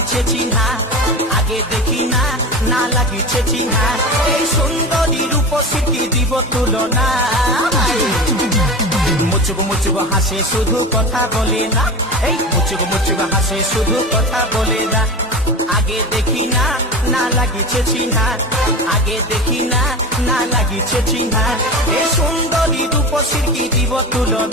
লাগিছে চিহ্না আগে দেখি না না লাগিছে চিহ্না এই সুন্দরী রূপসী দিব তুলনা মুচুক মুচুক হাসে শুধু কথা বলে না এই মুচুক মুচুক হাসে শুধু কথা বলে না আগে দেখি না না লাগিছে চিহ্না আগে দেখি না না লাগিছে চিহ্না এই সুন্দরী রূপসী দিব তুলনা